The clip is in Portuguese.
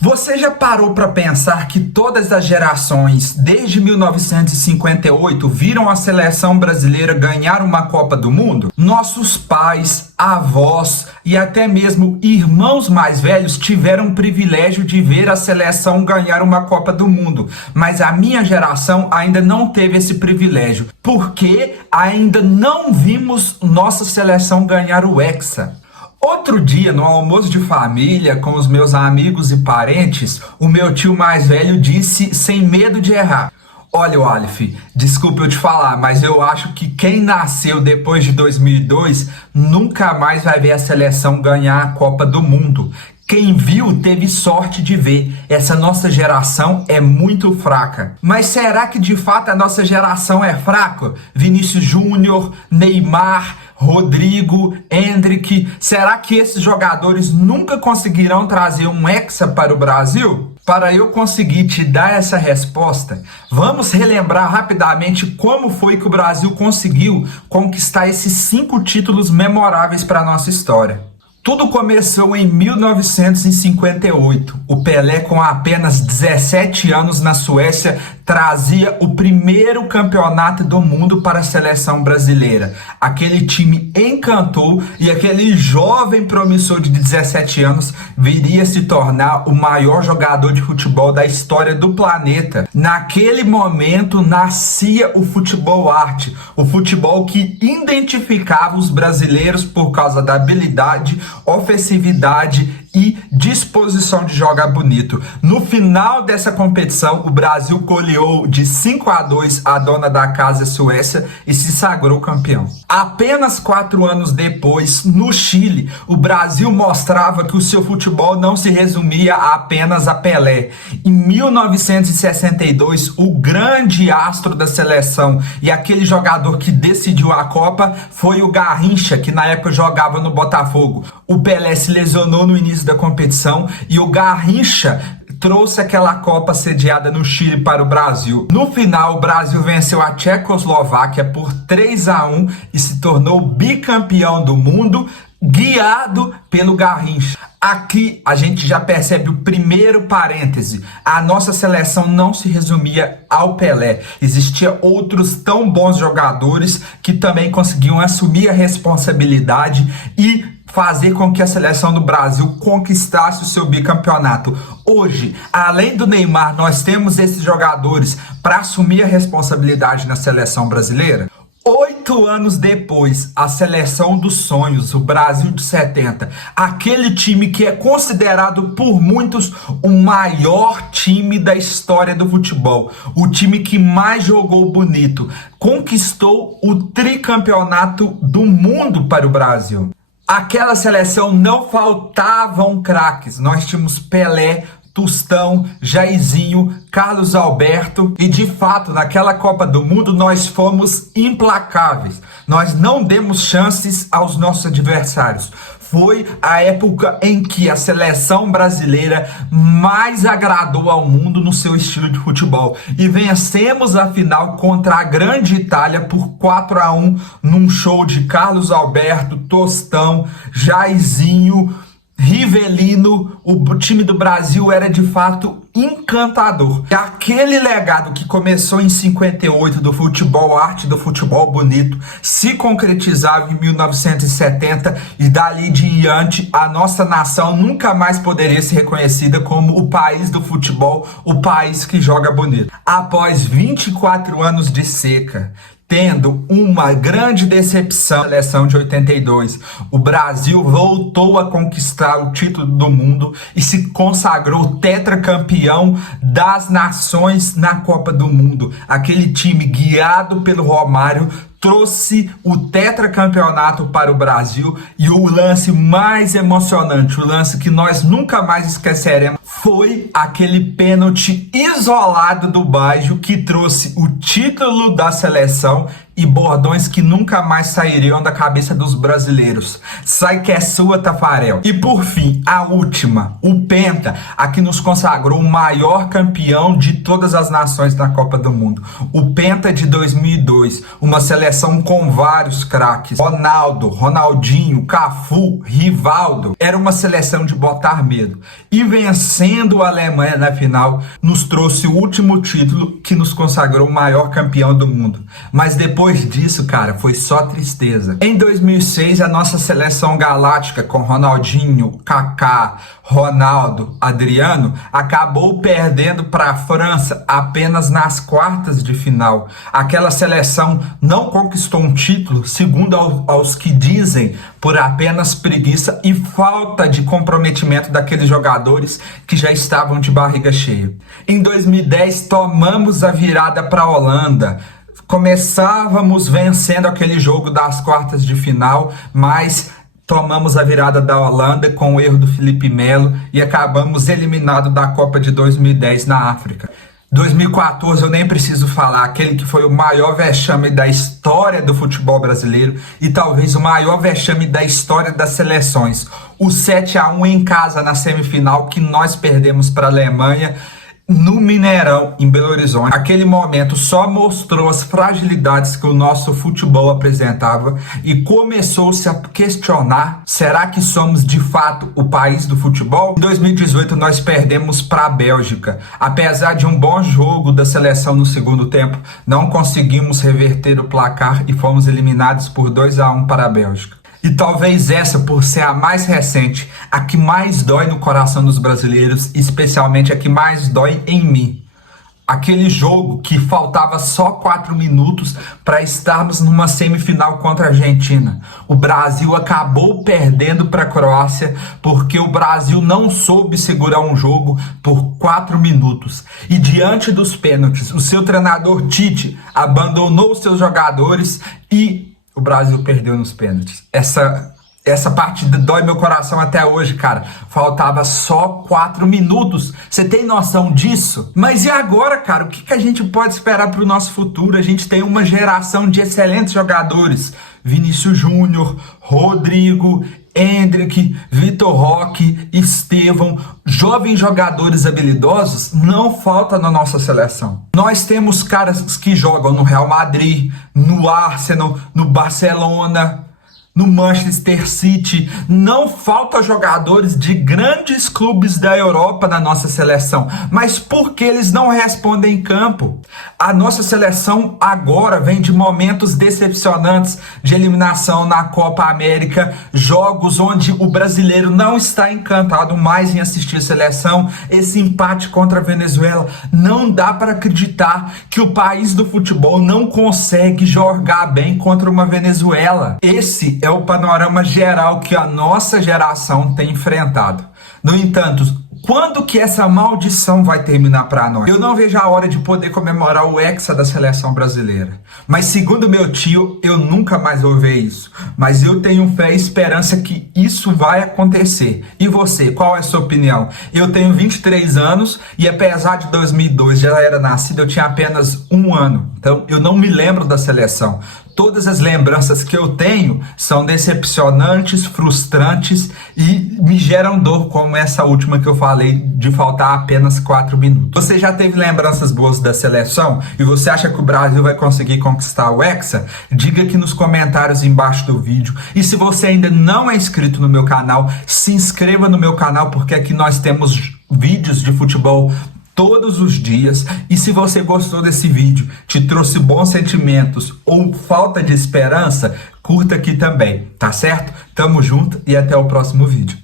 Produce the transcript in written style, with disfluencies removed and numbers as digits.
Você já parou para pensar que todas as gerações, desde 1958, viram a seleção brasileira ganhar uma Copa do Mundo? Nossos pais, avós e até mesmo irmãos mais velhos tiveram o privilégio de ver a seleção ganhar uma Copa do Mundo, mas a minha geração ainda não teve esse privilégio, porque ainda não vimos nossa seleção ganhar o Hexa. Outro dia, no almoço de família, com os meus amigos e parentes, o meu tio mais velho disse, sem medo de errar: "Olha, Walif, desculpa eu te falar, mas eu acho que quem nasceu depois de 2002 nunca mais vai ver a seleção ganhar a Copa do Mundo. Quem viu teve sorte de ver. Essa nossa geração é muito fraca." Mas será que de fato a nossa geração é fraca? Vinícius Júnior, Neymar, Rodrigo, Endrick, será que esses jogadores nunca conseguirão trazer um Hexa para o Brasil? Para eu conseguir te dar essa resposta, vamos relembrar rapidamente como foi que o Brasil conseguiu conquistar esses 5 títulos memoráveis para a nossa história. Tudo começou em 1958. O Pelé, com apenas 17 anos na Suécia, trazia o primeiro campeonato do mundo para a seleção brasileira. Aquele time encantou e aquele jovem promissor de 17 anos viria se tornar o maior jogador de futebol da história do planeta. Naquele momento nascia o futebol arte, o futebol que identificava os brasileiros por causa da habilidade, ofensividade e disposição de jogar bonito. No final dessa competição, o Brasil goleou de 5-2 a dona da casa Suécia e se sagrou campeão. Apenas 4 anos depois, no Chile, o Brasil mostrava que o seu futebol não se resumia apenas a Pelé. Em 1962, o grande astro da seleção e aquele jogador que decidiu a Copa foi o Garrincha, que na época jogava no Botafogo. O Pelé se lesionou no início da competição e o Garrincha trouxe aquela Copa sediada no Chile para o Brasil. No final, o Brasil venceu a Tchecoslováquia por 3-1 e se tornou bicampeão do mundo, guiado pelo Garrincha. Aqui a gente já percebe o primeiro parêntese. A nossa seleção não se resumia ao Pelé. Existiam outros tão bons jogadores que também conseguiam assumir a responsabilidade e fazer com que a seleção do Brasil conquistasse o seu bicampeonato. Hoje, além do Neymar, nós temos esses jogadores para assumir a responsabilidade na seleção brasileira. 8 anos depois, a seleção dos sonhos, o Brasil de 70, aquele time que é considerado por muitos o maior time da história do futebol, o time que mais jogou bonito, conquistou o tricampeonato do mundo para o Brasil. Aquela seleção não faltavam craques. Nós tínhamos Pelé, Tostão, Jairzinho, Carlos Alberto e de fato naquela Copa do Mundo nós fomos implacáveis. Nós não demos chances aos nossos adversários. Foi a época em que a seleção brasileira mais agradou ao mundo no seu estilo de futebol. E vencemos a final contra a grande Itália por 4-1 num show de Carlos Alberto, Tostão, Jairzinho, Rivelino. O time do Brasil era de fato encantador. E aquele legado que começou em 58 do futebol arte, do futebol bonito, se concretizava em 1970 e dali de diante a nossa nação nunca mais poderia ser reconhecida como o país do futebol, o país que joga bonito. Após 24 anos de seca, tendo uma grande decepção na seleção de 82, o Brasil voltou a conquistar o título do mundo e se consagrou tetracampeão das nações na Copa do Mundo. Aquele time guiado pelo Romário trouxe o tetracampeonato para o Brasil e o lance mais emocionante, o lance que nós nunca mais esqueceremos, foi aquele pênalti isolado do Baggio que trouxe o título da seleção e bordões que nunca mais sairiam da cabeça dos brasileiros. Sai que é sua, Tafarel. E por fim, a última, o Penta, a que nos consagrou o maior campeão de todas as nações na Copa do Mundo. O Penta de 2002, uma seleção com vários craques. Ronaldo, Ronaldinho, Cafu, Rivaldo. Era uma seleção de botar medo. E vencendo a Alemanha na final, nos trouxe o último título que nos consagrou o maior campeão do mundo. Mas depois disso, cara, foi só tristeza. Em 2006, a nossa seleção galáctica com Ronaldinho, Kaká, Ronaldo, Adriano, acabou perdendo para a França apenas nas quartas de final. Aquela seleção não conquistou um título, segundo aos que dizem, por apenas preguiça e falta de comprometimento daqueles jogadores que já estavam de barriga cheia. Em 2010, tomamos a virada para a Holanda. Começávamos vencendo aquele jogo das quartas de final, mas tomamos a virada da Holanda com o erro do Felipe Melo e acabamos eliminados da Copa de 2010 na África. 2014 eu nem preciso falar, aquele que foi o maior vexame da história do futebol brasileiro e talvez o maior vexame da história das seleções. O 7-1 em casa na semifinal que nós perdemos para a Alemanha no Mineirão, em Belo Horizonte. Aquele momento só mostrou as fragilidades que o nosso futebol apresentava e começou-se a questionar, será que somos de fato o país do futebol? Em 2018 nós perdemos para a Bélgica. Apesar de um bom jogo da seleção no segundo tempo, não conseguimos reverter o placar e fomos eliminados por 2-1 para a Bélgica. E talvez essa, por ser a mais recente, a que mais dói no coração dos brasileiros, especialmente a que mais dói em mim. Aquele jogo que faltava só 4 minutos para estarmos numa semifinal contra a Argentina. O Brasil acabou perdendo para a Croácia porque o Brasil não soube segurar um jogo por 4 minutos. E diante dos pênaltis, o seu treinador Tite abandonou seus jogadores e o Brasil perdeu nos pênaltis. Essa parte dói meu coração até hoje, cara. Faltava só 4 minutos. Você tem noção disso? Mas e agora, cara? O que a gente pode esperar para o nosso futuro? A gente tem uma geração de excelentes jogadores. Vinícius Júnior, Rodrigo, Endrick, Vitor Roque, Estevão, jovens jogadores habilidosos, não falta na nossa seleção. Nós temos caras que jogam no Real Madrid, no Arsenal, no Barcelona, no Manchester City. Não falta jogadores de grandes clubes da Europa na nossa seleção. Mas por que eles não respondem em campo? A nossa seleção agora vem de momentos decepcionantes de eliminação na Copa América, jogos onde o brasileiro não está encantado mais em assistir a seleção. Esse empate contra a Venezuela, não dá para acreditar que o país do futebol não consegue jogar bem contra uma Venezuela. Esse é o panorama geral que a nossa geração tem enfrentado. No entanto, quando que essa maldição vai terminar para nós? Eu não vejo a hora de poder comemorar o Hexa da seleção brasileira. Mas segundo meu tio, eu nunca mais vou ver isso. Mas eu tenho fé e esperança que isso vai acontecer. E você, qual é a sua opinião? Eu tenho 23 anos e apesar de 2002 já era nascido, eu tinha apenas 1 ano. Então eu não me lembro da seleção. Todas as lembranças que eu tenho são decepcionantes, frustrantes e me geram dor, como essa última que eu falei, de faltar apenas 4 minutos. Você já teve lembranças boas da seleção e você acha que o Brasil vai conseguir conquistar o Hexa? Diga aqui nos comentários embaixo do vídeo. E se você ainda não é inscrito no meu canal, se inscreva no meu canal, porque aqui nós temos vídeos de futebol todos os dias. E se você gostou desse vídeo, te trouxe bons sentimentos ou falta de esperança, curta aqui também, tá certo? Tamo junto e até o próximo vídeo.